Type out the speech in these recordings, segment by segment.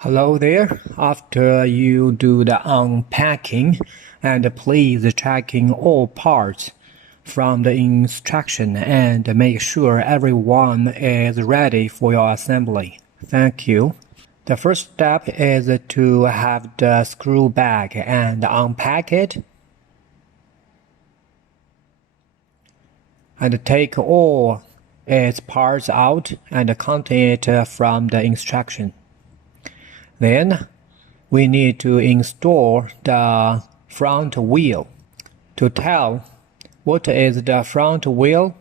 Hello there. After you do the unpacking, and please checking all parts from the instruction and make sure everyone is ready for your assembly. Thank you. The first step is to have the screw bag and unpack it. And take all its parts out and count it from the instruction. Then we need to install the front wheel. To tell what is the front wheel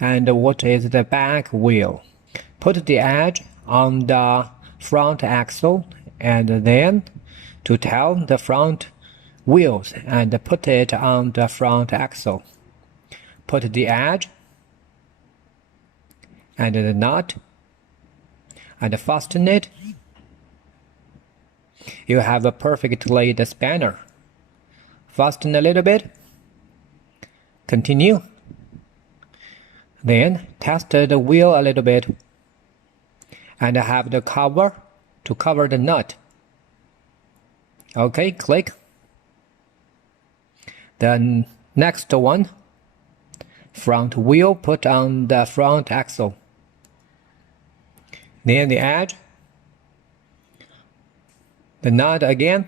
and what is the back wheel, put the edge on the front axle, and then to tell the front wheels and put it on the front axle. Put the edge and the nut and fasten it. You have a perfectly the spanner. Fasten a little bit. Continue. Then test the wheel a little bit. And have the cover to cover the nut. Okay, click. The next one. Front wheel put on the front axle. Then the edge. The nut again.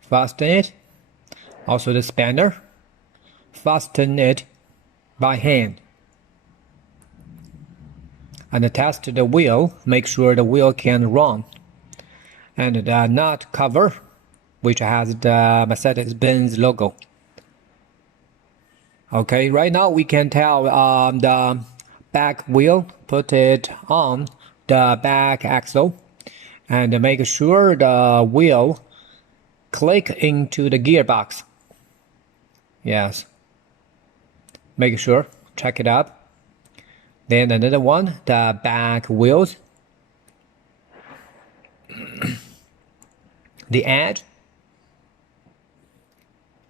Fasten it. Also the spanner. Fasten it by hand. And test the wheel. Make sure the wheel can run. And the nut cover, which has the Mercedes Benz logo. Okay, right now we can tell the back wheel. Put it on the back axle. And make sure the wheel click into the gearbox. Yes. Make sure. Check it out. Then another one, the back wheels. The edge.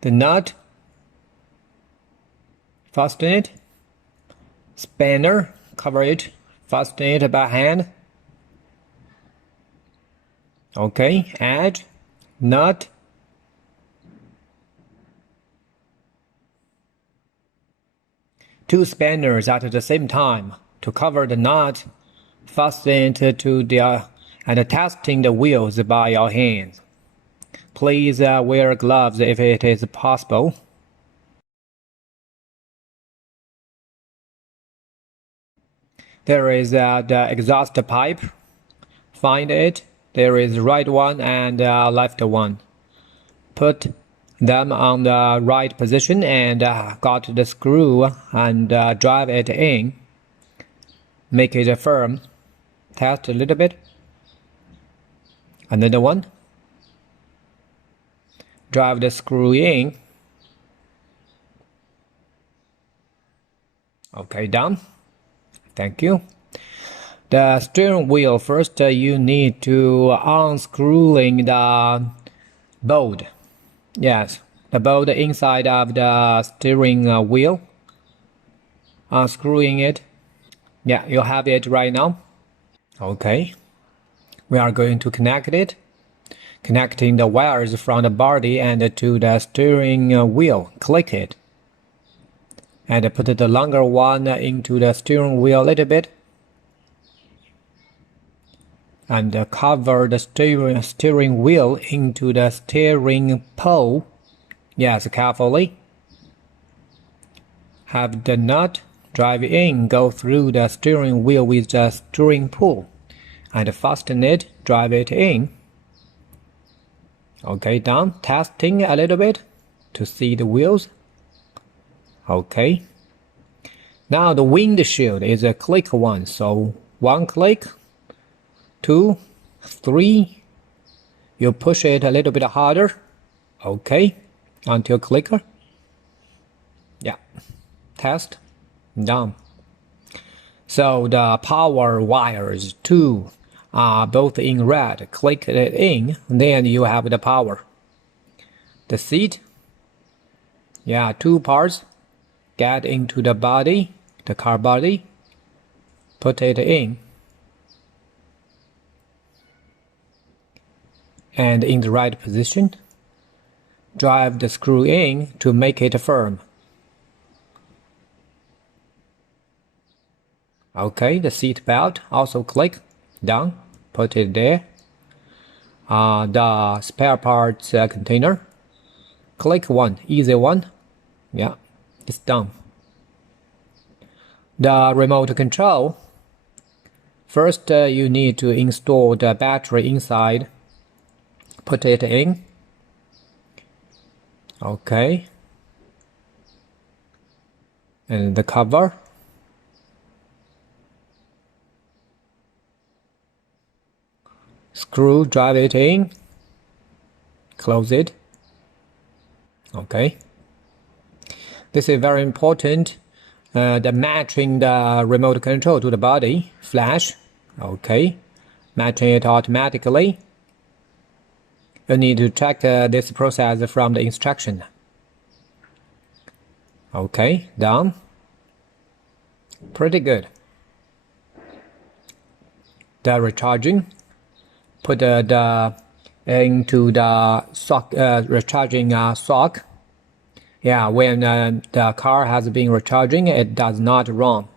The nut. Fasten it. Spanner. Cover it. Fasten it by hand. Okay, edge, nut, two spanners at the same time to cover the nut, fasten it to the and testing the wheels by your hands. Please wear gloves if it is possible. There is the exhaust pipe. Find it. There is right one and left one. Put them on the right position and got the screw and drive it in. Make it firm. Test a little bit. Another one. Drive the screw in. Okay, done. Thank you. The steering wheel, first you need to unscrewing the bolt. Yes, the bolt inside of the steering wheel. Unscrewing it. Yeah, you have it right now. Okay. We are going to connect it. Connecting the wires from the body and to the steering wheel. Click it. And put the longer one into the steering wheel a little bit. And cover the steering wheel into the steering pole. Yes, carefully. Have the nut drive in, go through the steering wheel with the steering pole. And fasten it, drive it in. Okay, done. Testing a little bit to see the wheels. Okay. Now the windshield is a click one, so one click. 2, 3, you push it a little bit harder, okay, until clicker, yeah, test, done. So the power wires, 2, are both in red, click it in, then you have the power. The seat, yeah, 2 parts, get into the body, the car body, put it in. and in the right position. Drive the screw in to make it firm. Okay, the seat belt also click. Done. Put it there. The spare parts container. Click one, easy one. Yeah, it's done. The remote control. First, you need to install the battery inside. Put it in. Okay. And the cover. Screw, drive it in. Close it. Okay. This is very important. The matching the remote control to the body. Flash. Okay. Matching it automatically. You need to check this process from the instruction. Okay, done. Pretty good. The recharging. Put into the sock, recharging sock. Yeah, when the car has been recharging, it does not run.